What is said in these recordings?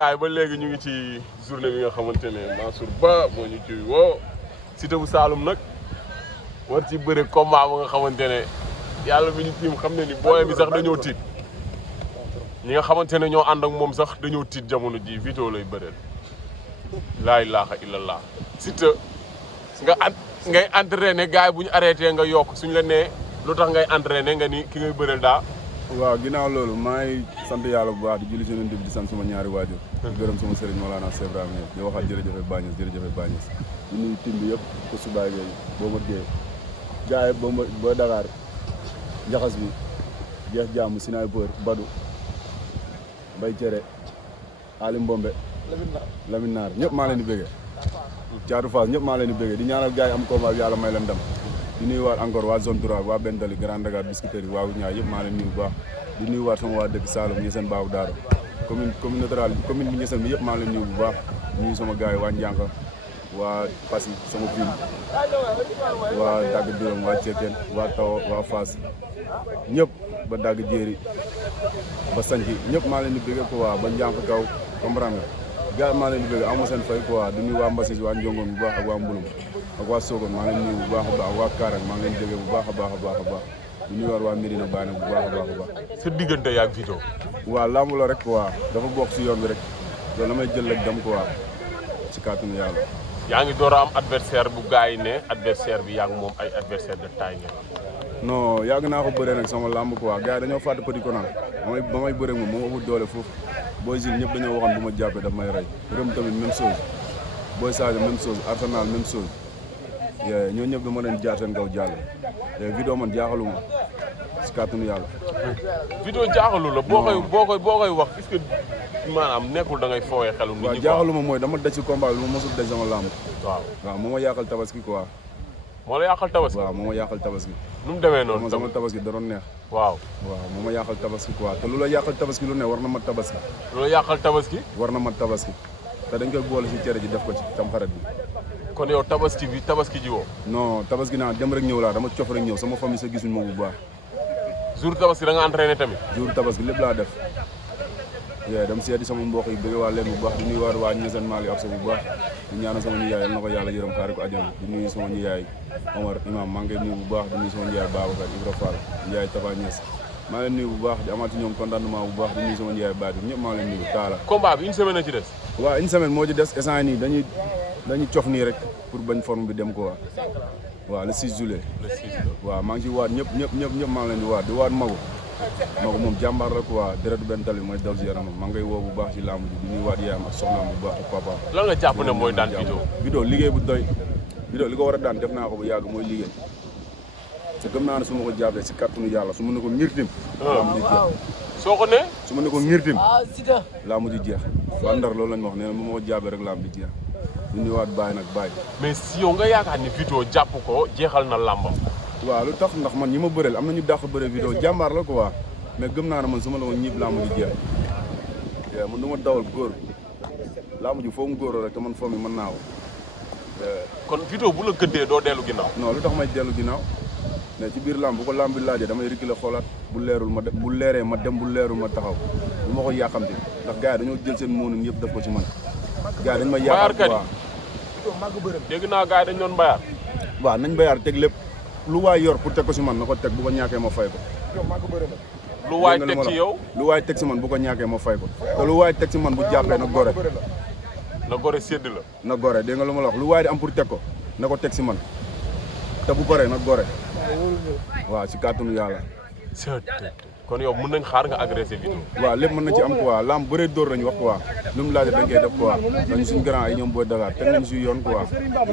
waaye ba léegi ñu ngi ci journée bi nga xamante ne Mansour Ba moo ñu ci woo Siteu bu Saloum nag war ci bëre combat ba nga xamante ne yàlla bi ñu tiim xam ne ni booye bi sax dañoo tiit ñi nga xamante ne ñoo ànd ak moom sax dañoo tiit jamono ji Vito lay bëreel laa ilaaha illallah Siteu ngay entraîné gars yi bu ñu arrêté nga yokk suñ la nee lu tax ngay entraîné nga ni ki ngay bëreel daa waaw ginnaaw loolu maa ngi sant yàlla bu baax di julli si yonent bi di sant sama ñaari waajur di gërëm sama sëriñ Mawlana Cheikh Ibrahima di waxaat jërëjëfe Bagnès jërëjëfe Bagnès di nuyu tim bi yëpp ko subaay yooyu boo ma géey jaay ba Dakar njaxas bi jeex jàmm Sniper Badou Mbay Cere Ali Mbombe Lamine Naar ñëpp maa leen di bëggee Thiatou Fass ñëpp maa leen di bëggee di ñaanal gars yi am combat bi yàlla may leen ndam di nuyuwaat encore waa zone 3 waa Bentali Grand Dakar Biscuiterie waa Ñaay yëpp maa leen nuyu bu baax di nuyuwaat sama waa dëkk Saloum Niassène Babou Daaro commune rurale commune bi Niassène bi yëpp maa leen nuyu bu baax nuyu sama gars yi waa Ndianka waa Passy sama ville waa Dagg Birom waa Cekkeen waa Tawa waa Fass ñëpp ba Dagg Jéeri ba Sanci ñëpp maa leen di bëgg ko waa ba Ndianka kaw comprendre nga gars maa leen di bëgg amu seen fay quoi di nuyu waa Mbassis waa Ndiongoon bu baax ak waa Mbulum ak waa Sokone maa ngi leen nuyu bu baax a baax waa Kaarang maa ngi leen déggee bu baax a baax a baax a baax di nuyuwaat waa Médina Bané bu baax a baax a baax. sa diggante yaag Vito. waaw lamb la rek quoi dafa bokk si yoon bi rek loolu damay jël rek dem quoi si kàttanu yàlla. yaa ngi door a am adversaire bu gars yi ne adversaire bi yaa ngi moom ay adversaire de taille ngeen. non yàgg naa ko bëree nag sama lamb quoi gars yi dañoo fàtte Petit Konan ba may bëree moom moo ëpp doole foofu Boy Zil ñëpp dañoo waxoon bu ma jàppee daf may rey Rëm tamit même chose Boy Sadio même chose Arsenal même chose. ñoo ñëpp dama leen jaar seen kaw jàll Vito man jaaxaluma si kàttanu yàlla. Vito jaaxalu la boo koy wax puisque maanaam nekkul da ngay foowee xelu nit ñi. waaw jaaxaluma mooy dama daj si combat bi ma mosul daj sama lamb. waaw moo ma yàqal tabaski quoi. moo la yàqal tabaski. waaw moo ma yàqal tabaski. nu mu demee noonu sama tabaski da doon neex. waaw moo ma yàqal tabaski quoi te lu la yàqal tabaski lu ne war na mat tabaski. lu la yàqal tabaski. war na mat tabaski te dañ koy boole si cere ji def ko ci tam xarit bi. kon yow tabaski ji woo. non tabaski naa dem rek ñëw laa dama cof rek ñëw sama famille sa gisuñ ma bu baax. jour tabaski da nga entraîné tamit. jour tabaski lépp laa def. dem seeti sama mbokk yi bëgg waa leen bu baax di nuyu waa Niassène Mali ab sa bu baax di ñaanal sama nijaay yal na ko yàlla yërëm xaari ko àjjana di nuyu sama nijaay Omar Imam maa ngi koy nuyu bu baax di nuyu sama nijaay Babacar Ibra Fall nijaay Tafa Niass maa leen nuyu bu baax di amaat ci ñoom contentement bu baax di nuyu sama nijaay Badou ñëpp maa leen nuyu taala. combat bi une semaine a ci des. waaw une semaine moo ci des instant nii dañuy cof nii rek pour bañ forme bi dem quoi waaw le 6 juillet. waaw maa ngi ciy waat ñëpp maa ngi leen di waat di waat Magu moom jàmbaar la quoi deretu Bentali mooy daw si yaramam maa ngay woo bu baax ci làmb ji di nuyu waat yaayam ak soxnaam bu baax ak papa. lan nga jàpp ne mooy daan Vito liggéey bu doy Vito li ko war a daan def naa ko bu yàgg mooy liggéey te gëm naa ne su ma ko jàppee si kàttanu yàlla su ma ne ko ngirtim làmb ji jeex soo ko ne su ma ne ko ngirtim làmb ji jeex waa Ndar loolu lañ wax nee na bu ma ko jàppee rek làmb ji jeex di nuyuwaat Baye nag Baye. mais si yow nga yaakaar ni Vito jàpp ko jeexal na làmbam. waaw lu tax ndax man ñi ma bëreel am na ñu dàq bëre Vito jàmbaar la quoi mais gëm naa ne man su ma la ko ñib làmb ji jeex man du ma dawal góor làmb ji foo mu góor rek te man foo mi mën naa ko. kon Vito bu la gëddee doo dellu ginnaaw. non lu tax may dellu ginnaaw mais ci biir làmb bu ko làmb bi laajee damay reculer xoolaat bu leerul ma dem bu leeree ma dem bu leerul ma taxaw bu ma ko yàqamti ndax gars yi dañoo jël seen moonum yëpp def ko ci man. gars yi dañ ma yàqal quoi dégg naa gars yi dañ doon mbayaar. waaw nañ mbayaar teg lépp lu waay yor pour teg ko si man na ko teg bu ko ñàkkee ma fay ko. lu waay teg ci yow lu waay teg si man bu ko ñàkkee ma fay ko te lu waay teg si man bu jàppee na gore. na gore sédd la. na gore dégg nga lu ma la wax lu waay di am pour teg ko na ko teg si man te bu paree na gore. waaw si kàttanu yàlla. kon yow mën nañ xaar nga agressé Vito. waaw lépp mën na ci am quoi lamb bëree dóor lañ wax quoi lu mu laajee dañ koy def quoi dañ suñ grand ay ñoom booy Dakar teg nañ si yoon quoi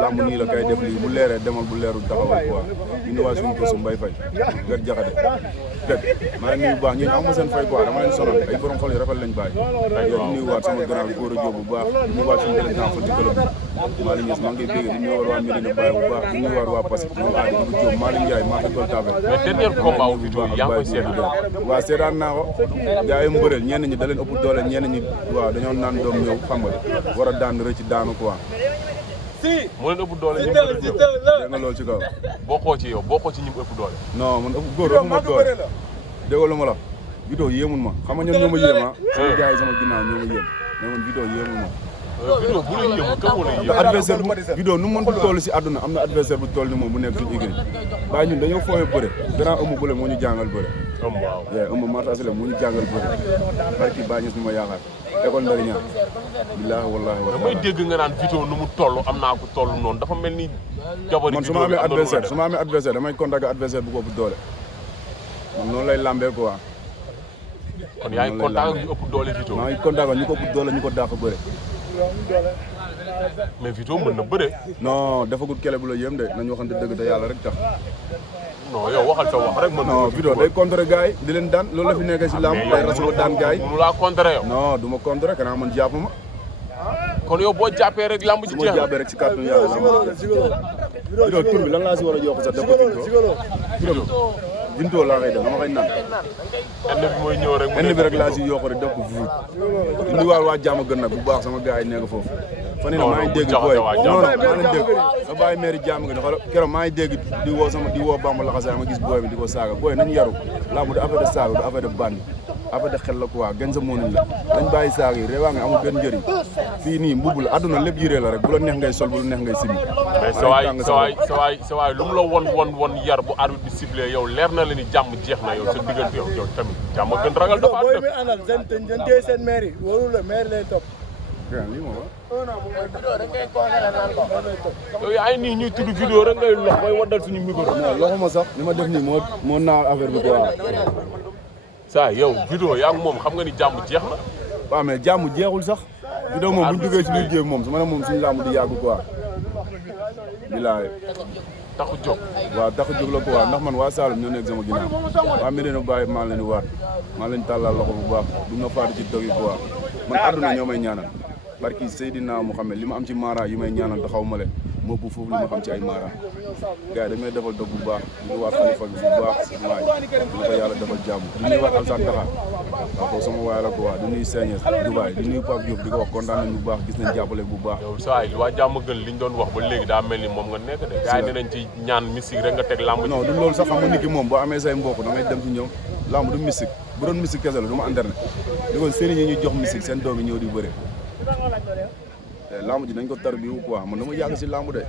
lamb nii la kay def lii bu leeree demal bu leerul taxawal quoi ñu ne waa suñu kosu mbay fay gër jaxate dégg maa ngi nuyu bu baax ñun amuma seen fay quoi dama leen sonal ay borom xol yu rafet lañ bàyyi yow di nuyu waat sama grand góor a jóob bu baax di nuyu waat suñu président fa ci club bi Malick Niass maa ngi koy bégg di nuyu waat waa Médina Baye bu baax di nuyu waat waa Passy ñoom aadi bu jóob Malick Ndiaye maa ko doon tabe mais dernier combat wu Vito yaa ngi koy seetlu. waaw seetaan naa ko gaa yi mbëreel ñenn ñi da leen ëpp doole ñenn ñi waaw dañoo naan doom ñëw xam nga war a daan rëcc daanu quoi. moo leen ëpp doole ñu ngi ñëw. dégg nga loolu ci kaw. bokkoo ci yow bokkoo ci ñi mu ëpp doole. non man ëpp góor ëpp ma doole dégg lu ma la Vito yéemul ma xam nga ñoom ñoo ma yéem ah. sama gars yi sama ginnaaw ñoo ma yéem mais man vidéo yéemu ma. vidéo bu lay yéemu kan moo lay yéemu. adversaire bu vidéo nu mu mënti toll si àdduna am na adversaire bu toll ni moom bu nekk suñu écurie bàyyi ñun dañoo fooyee bëre grand ëmb bële moo ñu jàngal bëre. waaw ëmb Marta Asile moo ñu jàngal bëre barki bàyyi ñu ma yaakaar école ndari ñaan billaahi wallaahi wa damay dégg nga naan vidéo nu mu toll am naa ko toll noonu dafa mel ni jabari man su ma amee adversaire damay contacter adversaire bu ko ëpp doole man noonu lay lambee quoi. kon yaa ngi contact ak ñu ëpp doole vidéo. maa ngi contact ak ñu ko ëpp doole ñu ko daax a bëre. mais vidéo mën na bëre. non defagul kele bu la yëm de nañu waxante dëgg te yàlla rek tax. non yow waxal sa wax rek. non vidéo day contrer gars yi di leen daan loolu la fi nekkee si lamb day rasul daan gars yi. mënu laa contrer yow. non du ma contrer kanaa man jàpp ma. kon yow boo jàppee rek lamb ji jeex na. su ma jàppee rek si kàttanu yàlla lamb ji jeex na. vidéo tur bi lan laa si war a yokk sax def ko Binto. Binto laa koy def dama koy naan. enn bi mooy ñëw rek. enn bi rek laa si yokk rek def ko fuut. indiwaal waa jàmm gën nag bu baax sama gars yi nekk foofu. fan yii nag maa ngi dégg booy non maa ngi dégg sa bàyyi maire jàmm nga xoolal keroog maa ngi dégg di woo Bamba Laxasaay ma gis booy bi di ko saaga booy nañu yaru lamb du affaire de saaga du affaire de bànn affaire de xel la quoi gën sa moonuñ la dañ bàyyi saaga yi réewaa nga amul benn njëriñ fii nii mbubb la àdduna lépp yiree la rek bu la neex ngay sol bu la neex ngay simi mais sa waay lu mu la won yar bu arbitre bi sifflé yow leer na la ni jàmm jeex na yow sa diggante yow tamit jàmm gën ragal dafa booy bi àndal seen téye seen maire yi warul la maire lay topp lii moom yow yaa nii ñuy tudd vidéo rek ngay lox bay waddal suñu micro. non loxuma sax li ma def nii moo naaw affaire bi quoi. saa yow vidéo yaa ngi moom xam nga ni jàmm jeex na. waaw mais jàmm jeexul sax. vidéo moom bu ñu duggee ci biir géew moom su ma ne moom suñu làmb di yàgg quoi. bilaay. taxu jóg. waaw taxu jóg la quoi ndax man waa Saloum ñoo nekk sama ginnaaw. waa Médina Baye maa leen di waat maa leen tàllal loxo bu baax du ma faatu ci dog yi quoi man àdduna ñoo may ñaanal. barki Seydina Mouhamed li ma am ci mara yi may ñaanal taxaw ma leen moo bu foofu li ma xam ci ay mara gars yi dañ may defal dog bu baax di waat xalifa bi bu baax si waay di ko yàlla defal jàmm di nuyu waat Alsane Taxaar waaw kooku sama waay la ko waa di nuyu Seignes Dubaay di nuyu Pape Diouf di ko wax kontaan nañ bu baax gis nañ jàppale bu baax yow saa yi waa jàmm gën liñ doon wax ba léegi daa mel ni moom nga nekk de gars yi dinañ ci ñaan mystique rek nga teg lamb non du loolu sax xam nga nit ki moom boo amee say mbokk da ngay dem ci ñoom lamb du mystique bu doon mystique kese la du ma internet di kon sëriñ yi ñuy jox mystique seen doom yi ñëw di bëre lamb ji dañ ko tar bi wu quoi man dama yàgg si lamb de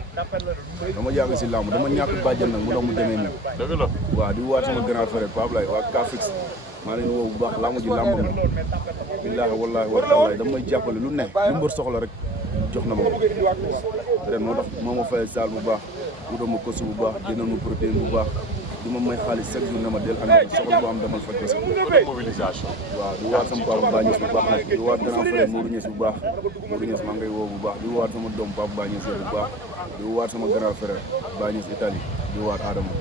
dama yàgg si lamb dama ñàkk bàjjan nag mu tax mu demee nii dëgg la waaw di waat sama grand frère Pape Lay waa Cafix maa leen woo bu baax lamb ji lamb na billaahi wallaahi wa taala dama may jàppale lu ne lu mbër soxla rek jox na ma ko ren moo tax moo ma fayal saal bu baax wutal ma kosu bu baax jëndal ma protéine bu baax du ma may xaalis chaque jour ne ma del andi soxla boo am demal faj ko si mobilisation waaw di waat sama papa Ba Niass bu baax nag di waat grand frère Modou Niass bu baax Modou Niass maa ngay woo bu baax di waat sama doom papa Ba Niass bu baax di waat sama grand frère Ba Niass Italie di waat Adama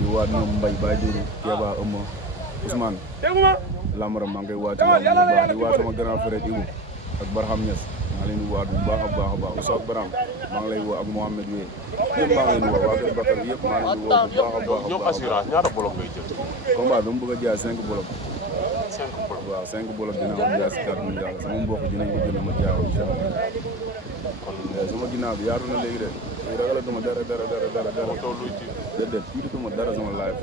di waat ñoom Mbaye Baye Dourou Kéba Ëmma Ousmane Lamara maa ngay waat bu baax di waat sama grand frère Ibou ak Barham Niass maa leen di waat bu baax a baax a baax Oustaz Baram maa ngi lay woo ak Mohamed Weye ñëpp maa ngi leen di woo waa Kër Bakar yëpp maa ngi leen di woo bu baax a baax ñoom assurance ñaata bolok ngay jël combat dama bëgg a jaay 5 bolok 5 bolok waaw 5 bolok dina ko jaay si kàddu yàlla sama mbokk dinañ ko jënd ma jaay ko incha allah kon sama ginnaaw bi yaatu na léegi de ragalatuma dara déedéet tiituma dara sama live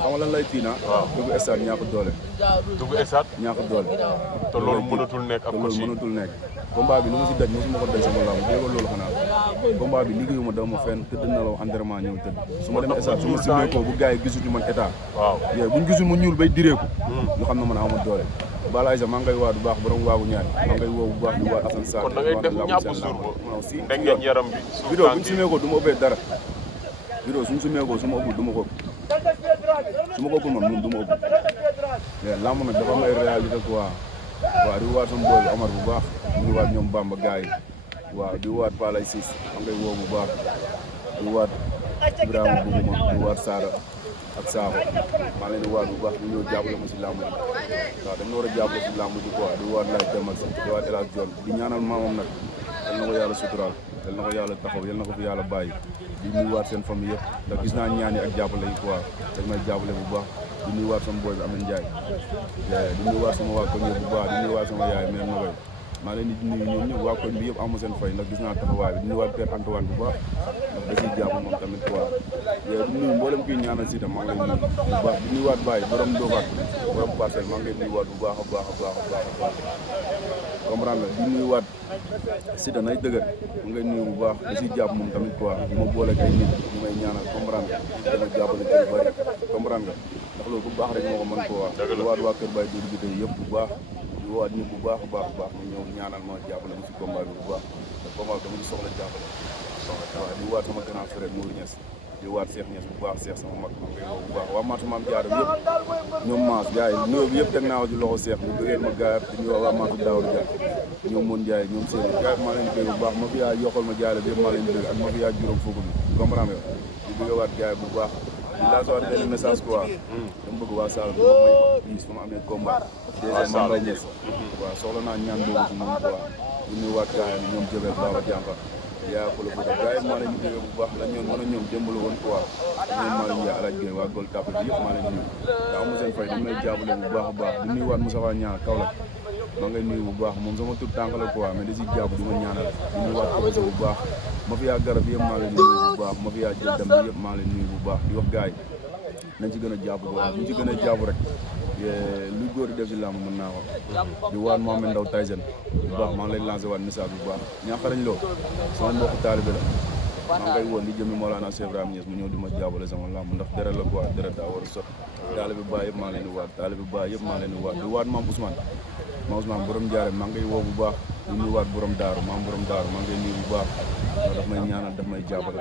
xam nga lan lay tiina dugg stade ñàkk doole dugg stade ñàkk doole te loolu mënatul nekk ak loolu mënatul nekk combat bi lu ma si daj mosuma ko daj sama lamb déggoo loolu xanaa combat bi liggéeyuma dama fenn tëdd na la entraînement ñëw tëdd su ma demee stade su ma simee ko bu gars yi gisuñu man état waaw yooyu buñ gisul mu ñuul bay direeku ñu xam ne man amuma doole Balaye sax maa ngay waa bu baax borom waagu ñaay maa ngay woo bu baax di waat Assane Sarr kon da ngay def ñàpp suur ba ndengeen yaram bi vidéo buñ simee ko du ma ëppee dara vidéo suñ simee ko su ma ëppul du ma ko su ma ko ëppul man moom du ma ëpp mais lamb nag dafa am ay réalité quoi waaw di waat sama boy Omar bu baax di waat ñoom Bamba gars yi waaw di waat Palay Sis maa ngay woo bu baax di waat Ibrahima Bougouma di waat Sara ak Sakho maa leen di waat bu baax ñu ñëw jàppale ma si lamb ji waaw dañu war a jàppale si lamb ji quoi di waat Lay Demal sax di waat El Hadj Dione di ñaanal maamam nag yal na ko yàlla suturaal yal na ko yàlla taxaw yal na ko fi yàlla bàyyi di nuyuwaat seen famille yëpp ndax gis naa ñaan yi ak jàppale yi quoi dañ may jàppale bu baax di nuyuwaat sama boy bi Amine Ndiaye di nuyuwaat sama waa koñ bu baax di nuyuwaat sama yaay mère Nogoy maa leen di nuyu ñoom ñëpp waa koñ bi yëpp amu seen fay ndax gis naa taxawaay bi di nuyuwaat Père Antoine bu baax ndax da ciy jàpp moom tamit quoi di nuyu mboolem kuy ñaanal si tam maa ngi lay nuyu bu baax di nuyuwaat Baye borom Ndofane borom Parcelles maa ngi lay nuyuwaat bu baax a baax a baax a baax a baax comprendre nga di nuyuwaat Siteu nay dëgër mu ngay nuyu bu baax da siy jàpp moom tamit quoi di ma boole ay nit ñu may ñaanal comprendre nga dama jàppale ci lu bëri comprendre nga ndax loolu bu baax rek moo ko mën ko wax di waat waa Kër Baye Doudou bi tey yëpp bu baax di waat ñëpp bu baax a baax ñu ñëw ñaanal ma jàppale ma si combat bi bu baax te combat bi dama di soxla jàppale waaw di waat sama grand frère Mourou Niass di waat Cheikh Niass bu baax Cheikh sama mag ma ngay woo bu baax waa Matou Mame Diarra yëpp ñoom maas gars yi nuyoo bi yëpp teg naa ko ci loxo Cheikh ñu bëggeel ma gaar di nuyu waa Matou Daoud Dia ñoom Mon Ndiaye ñoom seen gars maa leen bëgg bu baax ma fi yaa yokkal ma jaay la bi yëpp maa leen bëgg ak ma fi yaa juróom fukk bi comprendre nga di bëgg waat gars yi bu baax di laa soo benn message quoi dama bëgg waa Sall bi moom may bis fu ma amee combat déjà Mame Mbaye Niass waaw soxla naa ñaan boobu ci moom quoi di nuyu waat gars yi ñoom jëbel Baba Dianka yaa ko la ko gars yi maa leen bëgg bu baax la ñoon mën a ñoom démb la woon quoi ñoom maa leen yaa alaaj Gueye waa Gol Tapé bi yëpp maa leen nuyu te amu seen fay dañ lay jàppale bu baax a baax di nuyu waat Moussa Niang Kaolack maa ngay nuyu bu baax moom sama tur tànk la quoi mais da si jàpp di ma ñaanal di nuyu waat ko bu baax ma fi yaa garab yëpp maa leen nuyu bu baax ma fi yaa jël dem bi yëpp maa leen nuyu bu baax di wax gars yi nañ ci gën a jàpp bu baax buñ ci gën a jàpp rek lu góor di def si làmb mën naa ko di waat Mohamed Ndao Tyson bu baax maa ngi lay lancé waat message bu baax ñaaxarañ loo sama mbokk taalibe la maa ngay woon di jëmi Mawlana Cheikh Ibrahima Niass mu ñëw di ma jàppale sama làmb ndax deret la quoi deret daa war a sot taalibe Baay yëpp maa leen di waat taalibe Baay yëpp maa leen di waat di waat Mame Ousmane borom jaare maa ngay woo bu baax di nuyu waat borom daaru maam borom daaru maa ngay nuyu bu baax ndax daf may ñaanal daf may jàppale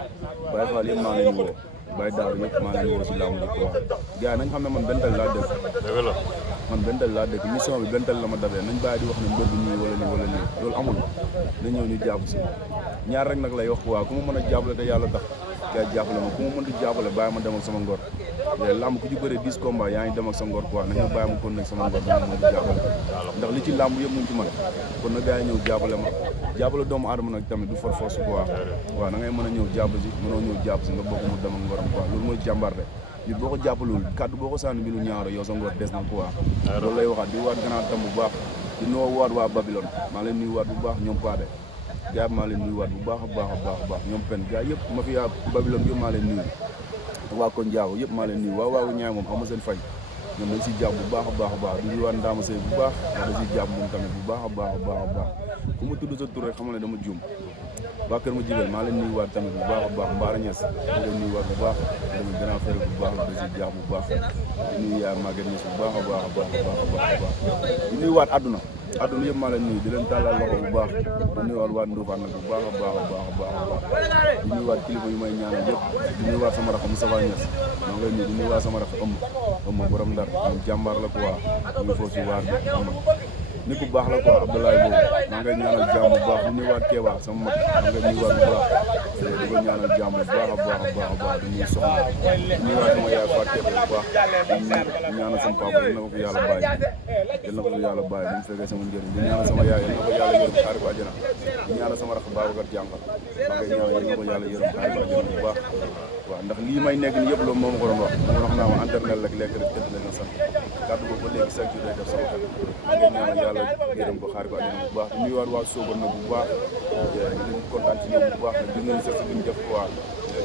Baye Fall yëpp maa leen di woo Baye daaru yëpp maa leen di woo si làmb ji quoi gars yi nañ xam ne man bental laa dëkk man bental laa dëkk mission bi bental la ma dabee nañ bàyyi di wax ne mbër bi nii wala nii wala nii loolu amul na ñëw ñu jàpp si ñaar rek nag lay wax quoi ku ma mën a jàppale te yàlla tax gars yi jàppale ma ku ma mën di jàppale bàyyi ma dem ak sama ngor làmb ku ci bëree 10 combats yaa ngi dem ak sa ngor quoi nañ ma bàyyi ma kon nag sama ngor dama mën di jàppale ndax li ci làmb yëpp mu ngi ci man kon nag gars yi ñëw jàppale ma jàppale doomu aadama nag tamit du for force quoi waaw da ngay mën a ñëw jàpp si mënoo ñëw jàpp si nga bokk mu dem ak ngoram quoi loolu mooy jàmbarte nit boo ko jàppalul kàddu boo ko sànni bi lu ñaaro yow sa ngor des na quoi loolu lay waxaat di waat gannaaw tam bu baax di noo waat waa Babylone maa leen nuyu waat bu baax ñoom Paade gars yi maa leen nuyu waat bu baax a baax a baax a baax ñoom pen gars yëpp ma fi yaa Babylone yëpp maa leen nuyu waa ko njaaw yëpp maa leen nuyu waaw ñaay moom xam nga seen fay ñoom dañ si jàpp bu baax a baax a baax di nuyu waat Ndama Sey bu baax ndax da si jàpp moom tamit bu baax a baax a baax a baax ku ma tudd sa tur rek xam ne dama juum waa kër ma jigéen maa leen nuyu waat tamit bu baax a baax Mbaara Niass maa leen nuyu waat bu baax tamit grand frère bu baax la da si jàpp bu baax di nuyu yaa Maguette Niass bu baax a baax a baax a baax a baax di nuyu waat àdduna yëpp maa leen nuyu di leen tàllal loxo bu baax di nuyu waat Ndofane nag bu baax a baax a baax a baax a baax di nuyu waat kilifa yu may ñaanal yëpp di nuyu waat sama rakk Moustapha Niass maa ngi lay nuyu di nuyu waat sama rakk ëmb borom Ndar moom jàmbaar la quoi ñu foofu si waar bi nit ku baax la quoi Abdoulaye boobu maa ngay ñaanal jàmm bu baax di nuyuwaat Kéba sama mag maa ngay nuyuwaat bu baax di ko ñaanal jàmm bu baax a baax a baax a baax di nuyu soxna di nuyuwaat sama yaay Fatou Kébé bu baax di ñaanal sama papa yal na ko fi yàlla bàyyi yal na ko fi yàlla bàyyi bu mu fekkee sama njëriñ di ñaanal sama yaay yal na ko yàlla yërëm xaari ko àjjana di ñaanal sama rakk Babacar Dianka maa ngay ñaanal yal na ko yàlla yërëm xaari ko àjjana bu baax waaw ndax lii may nekk ni yëpp loolu moo ma ko doon wax moo wax naa ma internet rek lekk rek tëdd leen na sant kàddu ko ba léegi chaque jour day def sama xel maa ngi ñaanal yàlla yërëm ko xaari ko àjjana bu baax di nuyuwaat waa Sokone nag bu baax di kontaan ci ñoom bu baax nag di nuyu sa si duñ def quoi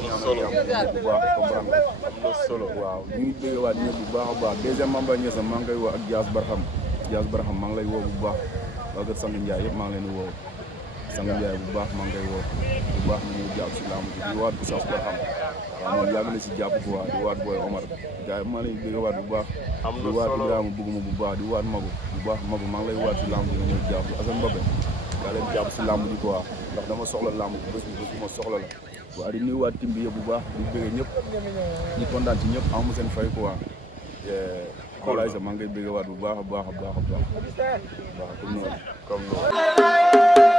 ñaanal jàmm bu baax comprendre am na solo waaw ñu ngi bëgg waat ñëpp bu baax a baax deuxième Mame Mbaye Niass maa ngi koy woo ak Dias Barham maa ngi lay woo bu baax waa kër Sang Ndiaye yëpp maa ngi leen di woo Sang Ndiaye bu baax maa ngi koy woo bu baax ñu ngi jàpp si làmb ji di waat Oustaz Barham waaw moom yàgg na si jàpp quoi di waat Boy Omar gars yi maa leen bëgg waat bu baax di waat Ibrahima bëgguma bu baax di waat Magu bu baax Magu maa ngi lay waat si làmb ji nga ñëw jàpp Assane Mbappé daa leen jàpp si làmb ji quoi ndax dama soxla làmb ji bés bi ma soxla la waaw di nuyuwaat tim bi yëpp bu baax di bëgg ñëpp di kontaan ci ñëpp amu seen fay quoi xoolaay sa maa ngi koy bëgg waat bu baax a baax a baax a baax waaw comme noonu